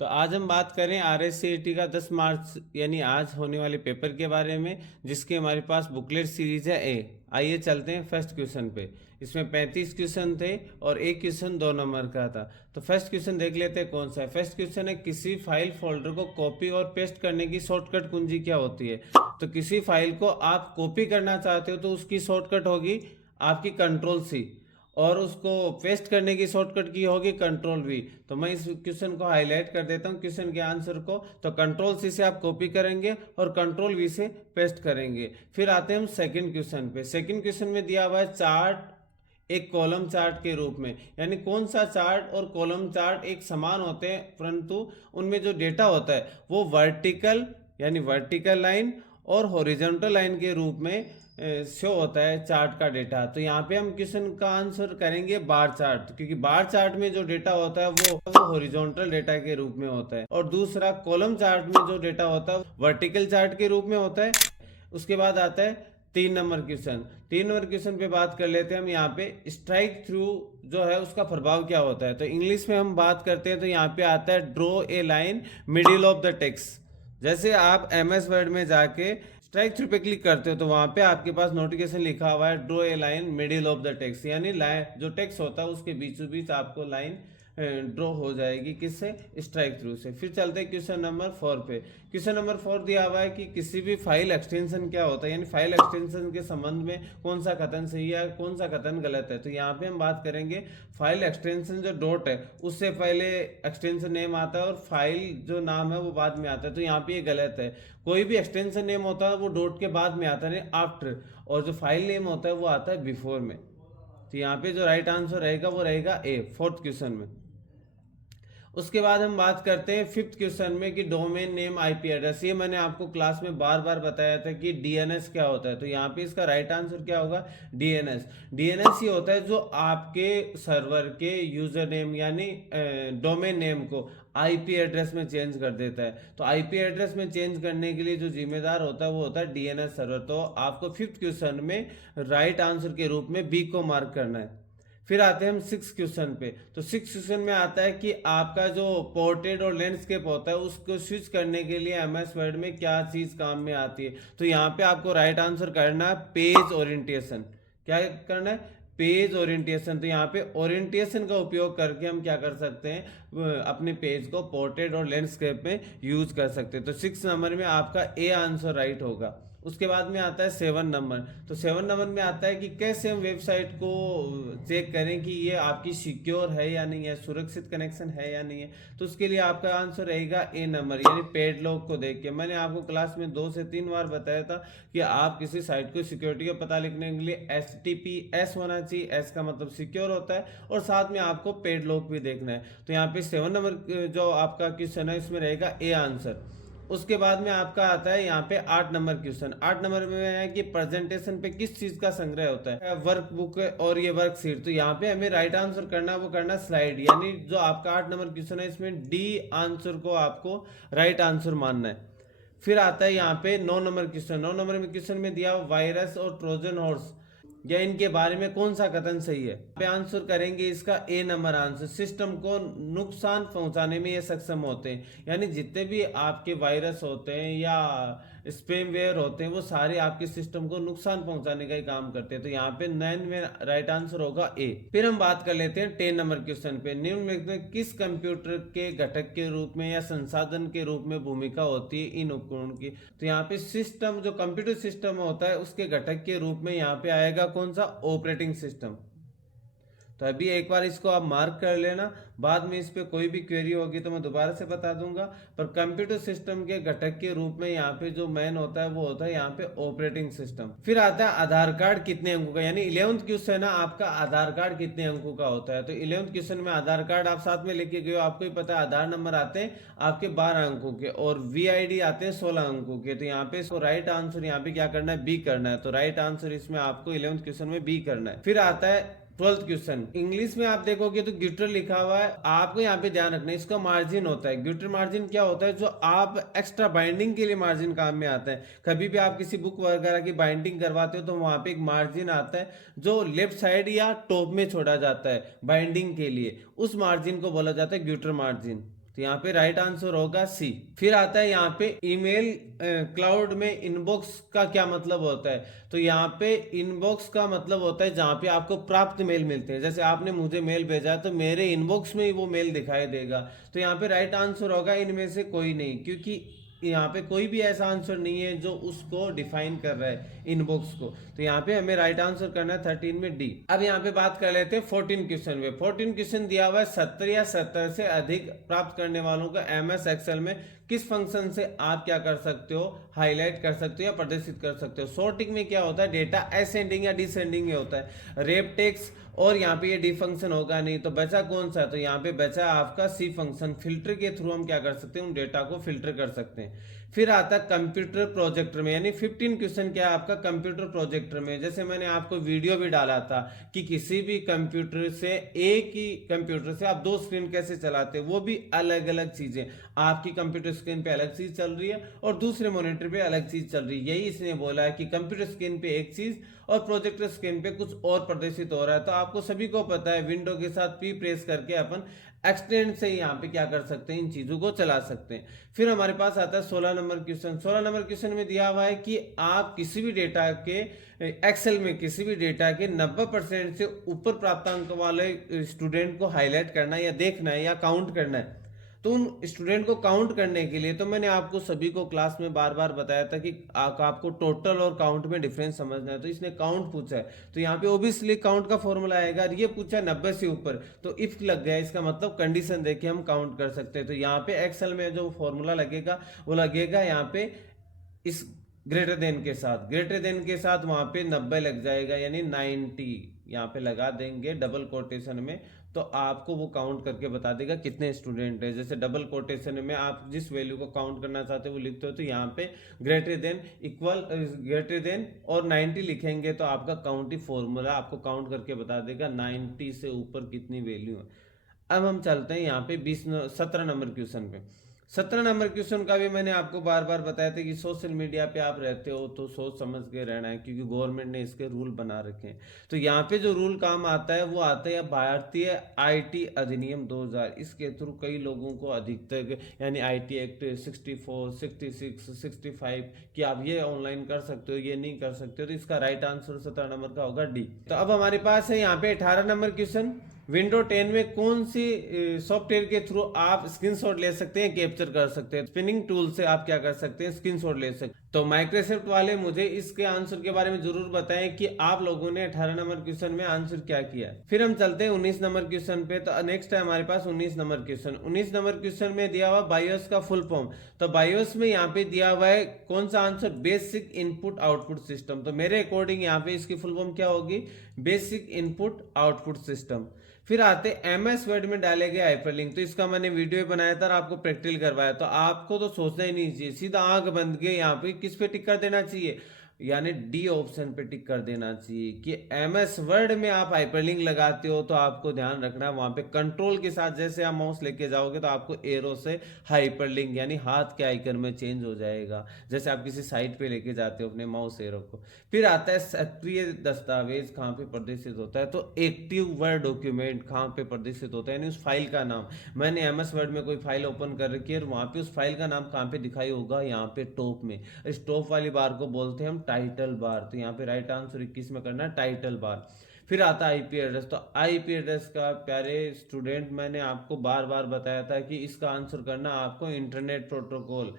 तो आज हम बात करें RSCET का 10 मार्च यानी आज होने वाले पेपर के बारे में, जिसके हमारे पास बुकलेट सीरीज है ए। आइए चलते हैं फर्स्ट क्वेश्चन पे। इसमें 35 क्वेश्चन थे और एक क्वेश्चन 2 नंबर का था। तो फर्स्ट क्वेश्चन देख लेते हैं कौन सा है। फर्स्ट क्वेश्चन है, किसी फाइल फोल्डर को कॉपी और पेस्ट करने की शॉर्टकट कुंजी क्या होती है। तो किसी फाइल को आप कॉपी करना चाहते हो तो उसकी शॉर्टकट होगी आपकी कंट्रोल C, और उसको पेस्ट करने की शॉर्टकट की होगी कंट्रोल V। तो मैं इस क्वेश्चन को हाईलाइट कर देता हूँ क्वेश्चन के आंसर को। तो कंट्रोल C से आप कॉपी करेंगे और कंट्रोल V से पेस्ट करेंगे। फिर आते हैं हम सेकंड क्वेश्चन पे। सेकंड क्वेश्चन में दिया हुआ है चार्ट एक कॉलम चार्ट के रूप में, यानी कौन सा चार्ट और कॉलम चार्ट एक समान होते हैं, परंतु उनमें जो डेटा होता है वो वर्टिकल यानी वर्टिकल लाइन और हॉरिजॉन्टल लाइन के रूप में शो होता है चार्ट का डेटा। तो यहाँ पे हम क्वेश्चन का आंसर करेंगे बार चार्ट, क्योंकि बार चार्ट में जो डेटा होता है वो हॉरिजॉन्टल डेटा के रूप में होता है, और दूसरा कॉलम चार्ट में जो डेटा होता है वर्टिकल चार्ट के रूप में होता है। उसके बाद आता है 3 नंबर क्वेश्चन। 3 नंबर क्वेश्चन पे बात कर लेते हैं हम। यहाँ पे स्ट्राइक थ्रू जो है उसका प्रभाव क्या होता है। तो इंग्लिश में हम बात करते हैं तो यहाँ पे आता है draw a line middle of the text. जैसे आप MS वर्ड में जाके स्ट्राइक थ्रू पे क्लिक करते हो तो वहां पे आपके पास नोटिफिकेशन लिखा हुआ है draw a line middle of the text, यानी लाइन जो टेक्स्ट होता है उसके बीचों बीच आपको लाइन ड्रॉ हो जाएगी, किससे, स्ट्राइक थ्रू से। फिर चलते हैं क्वेश्चन नंबर 4 पे। क्वेश्चन नंबर 4 दिया हुआ है कि किसी भी फाइल एक्सटेंशन क्या होता है, यानी फाइल एक्सटेंशन के संबंध में कौन सा कथन सही है कौन सा कथन गलत है। तो यहाँ पे हम बात करेंगे फाइल एक्सटेंशन जो डॉट है उससे पहले एक्सटेंशन नेम आता है और फाइल जो नाम है वो बाद में आता है। तो यहाँ पे ये गलत है। कोई भी एक्सटेंशन नेम होता है वो डॉट के बाद में आता है आफ्टर, और जो फाइल नेम होता है वो आता है बिफोर में। तो यहाँ पे जो राइट आंसर रहेगा वो रहेगा ए, फोर्थ क्वेश्चन में। उसके बाद हम बात करते हैं फिफ्थ क्वेश्चन में कि डोमेन नेम IP एड्रेस। ये मैंने आपको क्लास में बार बार बताया था कि DNS क्या होता है। तो यहाँ पे इसका राइट आंसर क्या होगा, DNS ये होता है जो आपके सर्वर के यूजर नेम यानी डोमेन नेम को IP एड्रेस में चेंज कर देता है। तो IP एड्रेस में चेंज करने के लिए जो जिम्मेदार होता है वो होता है DNS सर्वर। तो आपको फिफ्थ क्वेश्चन में राइट आंसर के रूप में B को मार्क करना है। फिर आते हैं हम सिक्स क्वेश्चन पे। तो सिक्स क्वेश्चन में आता है कि आपका जो पोर्ट्रेट और लैंडस्केप होता है उसको स्विच करने के लिए MS वर्ड में क्या चीज काम में आती है। तो यहाँ पे आपको राइट आंसर करना है पेज ओरिएंटेशन। क्या करना है, पेज ओरिएंटेशन। तो यहाँ पे ओरिएंटेशन का उपयोग करके हम क्या कर सकते हैं, अपने पेज को पोर्ट्रेट और लैंडस्केप में यूज कर सकते हैं। तो 6 नंबर में आपका ए आंसर राइट होगा। उसके बाद में आता है 7 नंबर। तो 7 नंबर में आता है कि कैसे हम वेबसाइट को चेक करें कि ये आपकी सिक्योर है या नहीं है, सुरक्षित कनेक्शन है या नहीं है। तो उसके लिए आपका आंसर रहेगा ए नंबर, यानी पेड लॉक को देख के। मैंने आपको क्लास में 2 से 3 बार बताया था कि आप किसी साइट को सिक्योरिटी का पता लिखने के लिए HTTPS होना चाहिए। S का मतलब सिक्योर होता है, और साथ में आपको पेड लॉक भी देखना है। तो यहाँ पे 7 नंबर जो आपका क्वेश्चन है इसमें रहेगा ए आंसर। उसके बाद में आपका आता है यहाँ पे 8 नंबर क्वेश्चन। 8 नंबर में है कि प्रेजेंटेशन पे किस चीज का संग्रह होता है, वर्कबुक और ये वर्कशीट। तो यहाँ पे हमें राइट आंसर करना वो करना स्लाइड, यानी जो आपका 8 नंबर क्वेश्चन है इसमें D आंसर को आपको राइट आंसर मानना है। फिर आता है यहाँ पे 9 नंबर क्वेश्चन। 9 नंबर में क्वेश्चन में दिया वायरस और ट्रोजन हॉर्स या इनके बारे में कौन सा कथन सही है। पे आंसर करेंगे इसका ए नंबर आंसर। सिस्टम को नुकसान पहुंचाने में ये सक्षम होते हैं, यानी जितने भी आपके वायरस होते हैं या स्पेमवेयर होते हैं वो सारे आपके सिस्टम को नुकसान पहुंचाने का ही काम करते हैं। तो यहाँ पे 9 में राइट आंसर होगा ए। फिर हम बात कर लेते हैं 10 नंबर क्वेश्चन पे। निम्नलिखित में किस कंप्यूटर के घटक के रूप में या संसाधन के रूप में भूमिका होती है इन उपकरणों की। तो यहाँ पे सिस्टम जो कंप्यूटर सिस्टम होता है उसके घटक के रूप में यहाँ पे आएगा कौन सा, ऑपरेटिंग सिस्टम। तो अभी एक बार इसको आप मार्क कर लेना, बाद में इस पे कोई भी क्वेरी होगी तो मैं दोबारा से बता दूंगा। पर कंप्यूटर सिस्टम के घटक के रूप में यहाँ पे जो मेन होता है वो होता है यहाँ पे ऑपरेटिंग सिस्टम। फिर आता है आधार कार्ड कितने अंकों का, यानी 11th क्वेश्चन है आपका आधार कार्ड कितने अंकों का होता है। तो 11th क्वेश्चन में आधार कार्ड आप साथ में लेके गए हो, आपको ही पता है आधार नंबर आते हैं आपके 12 अंकों के और VID आते हैं 16 अंकों के। तो यहाँ पे राइट आंसर यहाँ पे क्या करना है, बी करना है। तो राइट आंसर इसमें आपको 11th क्वेश्चन में बी करना है। फिर आता है 12th क्वेश्चन। इंग्लिश में आप देखोगे तो ग्यूटर लिखा हुआ है, आपको यहाँ पे ध्यान रखना है इसका मार्जिन होता है। ग्यूटर मार्जिन क्या होता है, जो आप एक्स्ट्रा बाइंडिंग के लिए मार्जिन काम में आता है। कभी भी आप किसी बुक वगैरह की बाइंडिंग करवाते हो तो वहां पे एक मार्जिन आता है जो लेफ्ट साइड या टॉप में छोड़ा जाता है बाइंडिंग के लिए, उस मार्जिन को बोला जाता है ग्यूटर मार्जिन। तो यहाँ पे राइट आंसर होगा सी। फिर आता है यहाँ पे ईमेल क्लाउड में इनबॉक्स का क्या मतलब होता है। तो यहाँ पे इनबॉक्स का मतलब होता है जहाँ पे आपको प्राप्त मेल मिलते हैं। जैसे आपने मुझे मेल भेजा तो मेरे इनबॉक्स में ही वो मेल दिखाई देगा। तो यहाँ पे राइट आंसर होगा इनमें से कोई नहीं, क्योंकि यहाँ पे कोई भी ऐसा आंसर नहीं है जो उसको डिफाइन कर रहा है इनबॉक्स को। तो यहाँ पे हमें राइट आंसर करना है 13 में डी। अब यहाँ पे बात कर लेते हैं 14 क्वेश्चन में। 14 क्वेश्चन दिया हुआ है 70 या 70 से अधिक प्राप्त करने वालों का एमएस एक्सेल में किस फंक्शन से आप क्या कर सकते हो, हाईलाइट कर सकते हो या प्रदर्शित कर सकते हो। सॉर्टिंग में क्या होता है, डेटा असेंडिंग या डिसेंडिंग में होता है। रेप टेक्स और यहाँ पे ये डी फंक्शन होगा नहीं, तो बचा कौन सा, तो यहाँ पे बचा आपका सी फंक्शन। फिल्टर के थ्रू हम क्या कर सकते हैं, उन डेटा को फिल्टर कर सकते हैं। फिर आता है कंप्यूटर प्रोजेक्टर में, यानी 15 क्वेश्चन क्या है आपका कंप्यूटर प्रोजेक्टर में। जैसे मैंने आपको वीडियो भी डाला था कि किसी भी कंप्यूटर से, एक ही कंप्यूटर से आप दो स्क्रीन कैसे चलाते हैं, वो भी अलग अलग चीजें। आपकी कंप्यूटर स्क्रीन पे अलग चीज चल रही है और दूसरे मॉनिटर पे अलग चीज चल रही है। यही इसने बोला है कि कंप्यूटर स्क्रीन पे एक चीज और प्रोजेक्टर स्क्रीन पे कुछ और प्रदर्शित हो रहा है। तो आपको सभी को पता है विंडो के साथ पी प्रेस करके अपन एक्सटेंड से यहाँ पे क्या कर सकते हैं, इन चीजों को चला सकते हैं। फिर हमारे पास आता है 16 नंबर क्वेश्चन। 16 नंबर क्वेश्चन में दिया हुआ है कि आप किसी भी डेटा के एक्सेल में किसी भी डेटा के 90% से ऊपर प्राप्तांक वाले स्टूडेंट को हाईलाइट करना है या देखना है या काउंट करना है। तो उन स्टूडेंट को काउंट करने के लिए तो मैंने आपको सभी को क्लास में बार बार बताया था कि आपको टोटल और काउंट में डिफरेंस समझना है। तो इसने काउंट पूछा है, तो यहाँ पे ओबियसली काउंट का फॉर्मूला आएगा। ये पूछा 90 से ऊपर, तो इफ लग गया, इसका मतलब कंडीशन देके हम काउंट कर सकते हैं। तो यहाँ पे एक्सेल में जो फॉर्मूला लगेगा वो लगेगा यहाँ पे इस ग्रेटर देन के साथ, ग्रेटर देन के साथ वहां पे 90 लग जाएगा, यानी 90 यहाँ पे लगा देंगे डबल कोटेशन में। तो आपको वो काउंट करके बता देगा कितने स्टूडेंट है। जैसे डबल कोटेशन में आप जिस वैल्यू को काउंट करना चाहते हो वो लिखते हो, तो यहाँ पे greater than equal greater than और 90 लिखेंगे तो आपका काउंटिंग फॉर्मूला आपको काउंट करके बता देगा 90 से ऊपर कितनी वैल्यू है। अब हम चलते हैं यहाँ पे 17 नंबर क्वेश्चन पे। 17 नंबर क्वेश्चन का भी मैंने आपको बार बार बताया था कि सोशल मीडिया पे आप रहते हो तो सोच समझ के रहना है, क्योंकि गवर्नमेंट ने इसके रूल बना रखे हैं। तो यहाँ पे जो रूल काम आता है वो आता है भारतीय आईटी अधिनियम 2000। इसके थ्रू कई लोगों को अधिकतर यानी आईटी एक्ट 64, 66, 65 कि आप ये ऑनलाइन कर सकते हो, ये नहीं कर सकते हो। तो इसका राइट आंसर 17 नंबर का होगा डी। तो अब हमारे पास है यहाँ पे 18 नंबर क्वेश्चन। विंडो 10 में कौन सी सॉफ्टवेयर के थ्रू आप स्क्रीनशॉट ले सकते हैं, कैप्चर कर सकते हैं। स्पिनिंग टूल से आप क्या कर सकते हैं, स्क्रीनशॉट ले सकते हैं। तो माइक्रोसॉफ्ट वाले मुझे इसके आंसर के बारे में जरूर बताएं कि आप लोगों ने 18 नंबर क्वेश्चन में आंसर क्या किया। फिर हम चलते हैं 19 नंबर क्वेश्चन पे। तो नेक्स्ट है हमारे पास 19 नंबर क्वेश्चन। 19 नंबर क्वेश्चन में दिया हुआ बायोस का फुल फॉर्म। तो बायोस में यहाँ पे दिया हुआ है कौन सा answer, basic input output system. तो मेरे अकॉर्डिंग यहाँ पे इसकी फुल फॉर्म क्या होगी, बेसिक इनपुट आउटपुट सिस्टम। फिर आते एमएस वर्ड में डाले गए हाइपरलिंक। तो इसका मैंने वीडियो बनाया था और आपको प्रैक्टिकल करवाया। तो आपको तो सोचना ही नहीं चाहिए, सीधा आंख बंद के यहाँ पे किस पे टिक कर देना चाहिए, यानी डी ऑप्शन पे टिक कर देना चाहिए कि एमएस वर्ड में आप हाइपरलिंक लगाते हो। तो आपको ध्यान रखना वहां पे कंट्रोल के साथ जैसे आप माउस लेके जाओगे तो आपको एरो से हाइपरलिंक यानी हाथ के आइकन में चेंज हो जाएगा, जैसे आप किसी साइट पे लेके जाते हो अपने माउस एरो को। फिर आता है सक्रिय दस्तावेज कहाँ पे प्रदर्शित होता है। तो एक्टिव वर्ड डॉक्यूमेंट कहाँ पे प्रदर्शित होता है, यानी उस फाइल का नाम। मैंने एमएस वर्ड में कोई फाइल ओपन कर रखी है और वहां पे उस फाइल का नाम कहाँ पे दिखाई होगा, यहाँ पे टॉप में। इस टॉप वाली बार को बोलते हैं हम टाइटल बार। तो यहाँ पे राइट आंसर 21 में करना है टाइटल बार। फिर आता है आईपी एड्रेस। तो आईपी एड्रेस का प्यारे स्टूडेंट मैंने आपको बार बार बताया था कि इसका आंसर करना आपको internet protocol,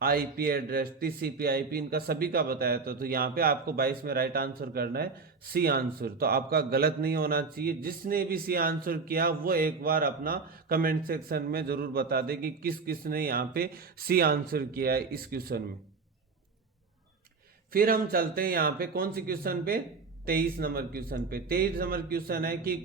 IP address, TCP IP, इनका सभी का बताया था। तो यहाँ पे आपको 22 में राइट आंसर करना है सी आंसर। तो आपका गलत नहीं होना चाहिए। जिसने भी सी आंसर किया वो एक बार अपना कमेंट सेक्शन में जरूर बता दे कि किस किस ने यहाँ पे सी आंसर किया है इस क्वेश्चन में। फिर हम चलते हैं यहाँ पे कौन सी क्वेश्चन पे, 23 नंबर क्वेश्चन पे। 23 नंबर क्वेश्चन है कि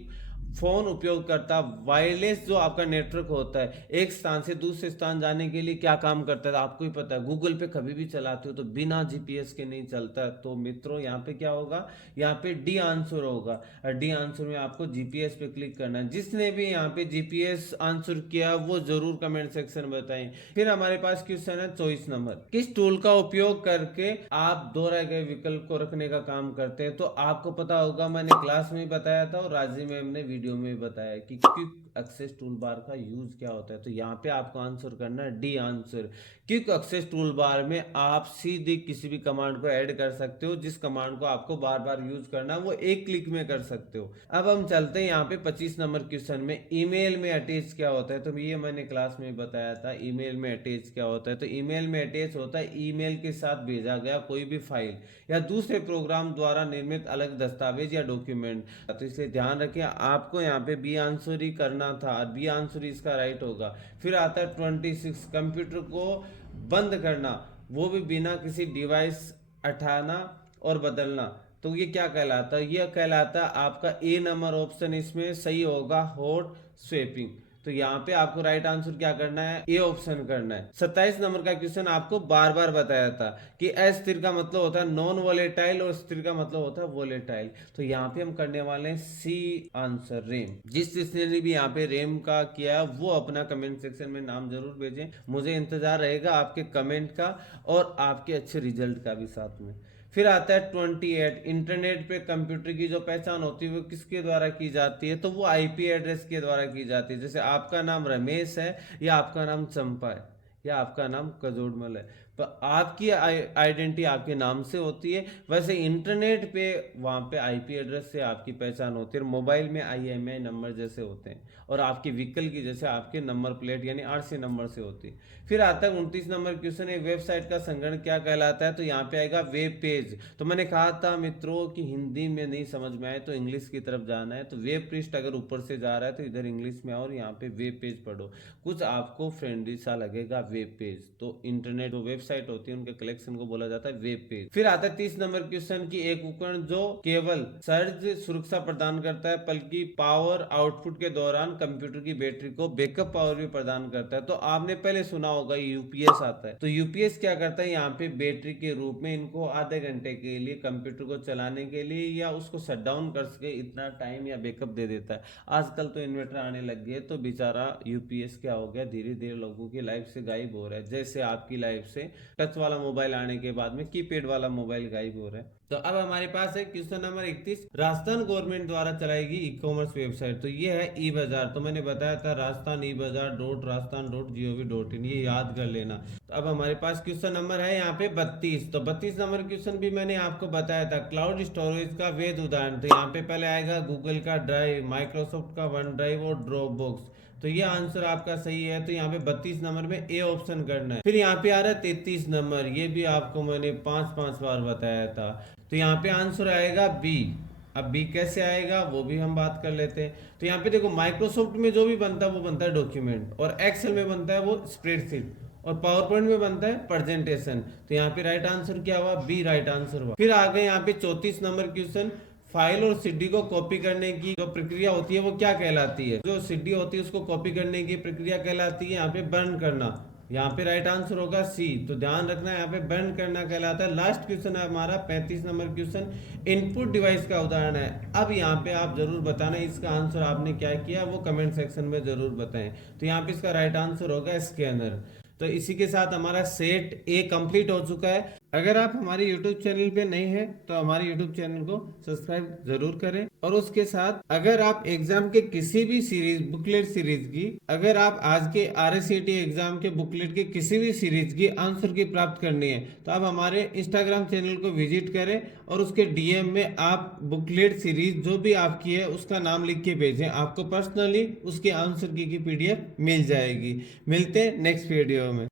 फोन उपयोगकर्ता वायरलेस जो आपका नेटवर्क होता है एक स्थान से दूसरे स्थान जाने के लिए क्या काम करता है, आपको ही पता है। गूगल पे कभी भी चलाते हो तो बिना जीपीएस के नहीं चलता। तो मित्रों यहाँ पे क्या होगा, यहाँ पे डी आंसर होगा। और डी आंसर में आपको जीपीएस पे क्लिक करना है। जिसने भी यहाँ पे जीपीएस आंसर किया वो जरूर कमेंट सेक्शन में बताएं। फिर हमारे पास क्वेश्चन है 24 नंबर, किस टूल का उपयोग करके आप दोहराए गए विकल्प को रखने का काम करते हैं। तो आपको पता होगा, मैंने क्लास में बताया था और राजी मैम ने वीडियो में बताया कि क्विक एक्सेस टूल बार का यूज क्या होता है। तो यहाँ पे आपको आंसर करना है D answer. Quick access toolbar में आप सीधे किसी भी कमांड को ऐड कर सकते हो, जिस कमांड को आपको बार बार यूज करना है वो एक क्लिक में कर सकते हो। अब हम चलते हैं यहाँ पे 25 नंबर क्वेश्चन में, ईमेल में अटैच क्या होता है। तो ये मैंने क्लास में बताया था, ईमेल में अटैच क्या होता है। तो ईमेल में अटैच होता है ईमेल के साथ भेजा गया कोई भी फाइल या दूसरे प्रोग्राम द्वारा निर्मित अलग दस्तावेज या डॉक्यूमेंट। तो इसलिए ध्यान रखिए, आपको यहाँ पे बी आंसर ही करना था, बी आंसर इसका राइट होगा। फिर आता है 26, कंप्यूटर को बंद करना, वो भी बिना किसी डिवाइस हटाना और बदलना। तो ये क्या कहलाता है, ये कहलाता है आपका ए नंबर ऑप्शन इसमें सही होगा, हॉट स्वैपिंग। तो यहाँ पे आपको राइट आंसर क्या करना है, ए ऑप्शन करना है। 27 नंबर का क्वेश्चन आपको बार बार बताया था कि अस्थिर का मतलब होता है नॉन वोलेटाइल और स्थिर का मतलब होता है वोलेटाइल। तो यहाँ पे हम करने वाले हैं सी आंसर, रेम। जिसने भी यहाँ पे रेम का किया वो अपना कमेंट सेक्शन में नाम जरूर भेजें, मुझे इंतजार रहेगा आपके कमेंट का और आपके अच्छे रिजल्ट का भी साथ में। फिर आता है 28, इंटरनेट पे कंप्यूटर की जो पहचान होती है वो किसके द्वारा की जाती है। तो वो आईपी एड्रेस के द्वारा की जाती है। जैसे आपका नाम रमेश है या आपका नाम चंपा है या आपका नाम कजोड़मल है, तो आपकी आइडेंटिटी आपके नाम से होती है। वैसे इंटरनेट पे वहाँ पे आईपी एड्रेस से आपकी पहचान होती है। मोबाइल में आईएमईआई नंबर जैसे होते हैं और आपकी व्हीकल की जैसे आपके नंबर प्लेट यानी आरसी नंबर से होती है। फिर आता है 29 नंबर क्वेश्चन है, वेबसाइट का संगठन क्या कहलाता है। तो यहाँ पे आएगा वेब पेज। तो मैंने कहा था मित्रों कि हिंदी में नहीं समझ में आए तो इंग्लिश की तरफ जाना है। तो वेब पृष्ठ अगर ऊपर से जा रहा है तो इधर इंग्लिश में और यहाँ पे वेब पेज पढ़ो, कुछ आपको फ्रेंडली सा लगेगा वेब पेज। तो इंटरनेट जो वेबसाइट होती है उनके कलेक्शन को बोला जाता है वेब पेज। फिर आता है 30 नंबर क्वेश्चन की, एक उपकरण जो केवल सर्ज सुरक्षा प्रदान करता है बल्कि पावर आउटपुट के दौरान कंप्यूटर की बैटरी को बैकअप पावर भी प्रदान करता है। तो आपने पहले सुना होगा यूपीएस आता है। तो यूपीएस क्या करता है, यहाँ पे बैटरी के रूप में इनको आधे घंटे के लिए कंप्यूटर को चलाने के लिए या उसको शट डाउन कर सके इतना टाइम या बैकअप दे देता है। आजकल तो इन्वर्टर आने लग गए तो बेचारा यूपीएस क्या हो गया, धीरे धीरे लोगों की लाइफ से गायब हो रहा है। जैसे आपकी लाइफ से टच वाला मोबाइल आने के बाद में कीपैड वाला मोबाइल गायब हो रहा है। तो अब हमारे पास है क्वेश्चन नंबर 31, राजस्थान गवर्नमेंट द्वारा चलाएगी ई कॉमर्स वेबसाइट। तो ये है ई बाजार। तो मैंने बताया था राजस्थान ई बाजार .राजस्थान.gov.in, ये याद कर लेना। तो अब हमारे पास क्वेश्चन नंबर है यहाँ पे 32। तो 32 नंबर क्वेश्चन भी मैंने आपको बताया था, क्लाउड स्टोरेज का वैध उदाहरण। तो यहाँ पे पहले आएगा गूगल का ड्राइव, माइक्रोसॉफ्ट का वन ड्राइव और ड्रॉप बॉक्स। तो ये आंसर आपका सही है। तो यहाँ पे 32 नंबर में ए ऑप्शन करना है। फिर यहाँ पे आ रहा है 33 नंबर, ये भी आपको मैंने 5 बार बताया था। तो यहाँ पे आंसर आएगा बी। अब बी कैसे आएगा वो भी हम बात कर लेते हैं। तो यहाँ पे देखो, माइक्रोसॉफ्ट में जो भी बनता है वो बनता है डॉक्यूमेंट, और एक्सेल में बनता है वो स्प्रेडशीट, और पावर पॉइंट में बनता है प्रेजेंटेशन। तो यहाँ पे राइट आंसर क्या हुआ, बी राइट आंसर हुआ। फिर आ गए यहाँ पे 34 नंबर क्वेश्चन, फाइल और सीडी को कॉपी करने की जो प्रक्रिया होती है वो क्या कहलाती है। जो सीडी होती है उसको कॉपी करने की प्रक्रिया कहलाती है यहाँ पे बर्न करना। यहाँ पे राइट आंसर होगा सी। तो ध्यान रखना है यहाँ पे बर्न करना कहलाता है। लास्ट क्वेश्चन है हमारा 35 नंबर क्वेश्चन, इनपुट डिवाइस का उदाहरण है। अब यहाँ पे आप जरूर बताना इसका आंसर आपने क्या किया, वो कमेंट सेक्शन में जरूर बताएं। तो यहाँ पे इसका राइट आंसर होगा स्कैनर। तो इसी के साथ हमारा सेट ए कंप्लीट हो चुका है। अगर आप हमारे YouTube चैनल पे नए हैं तो हमारे YouTube चैनल को सब्सक्राइब जरूर करें, और उसके साथ अगर आप एग्जाम के किसी भी सीरीज बुकलेट सीरीज की, अगर आप आज के RSCT एग्जाम के बुकलेट के किसी भी सीरीज की आंसर की प्राप्त करनी है तो आप हमारे इंस्टाग्राम चैनल को विजिट करें और उसके DM में आप बुकलेट सीरीज जो भी आपकी है उसका नाम लिख के भेजें, आपको पर्सनली उसके आंसर की PDF मिल जाएगी। मिलते हैं नेक्स्ट वीडियो में।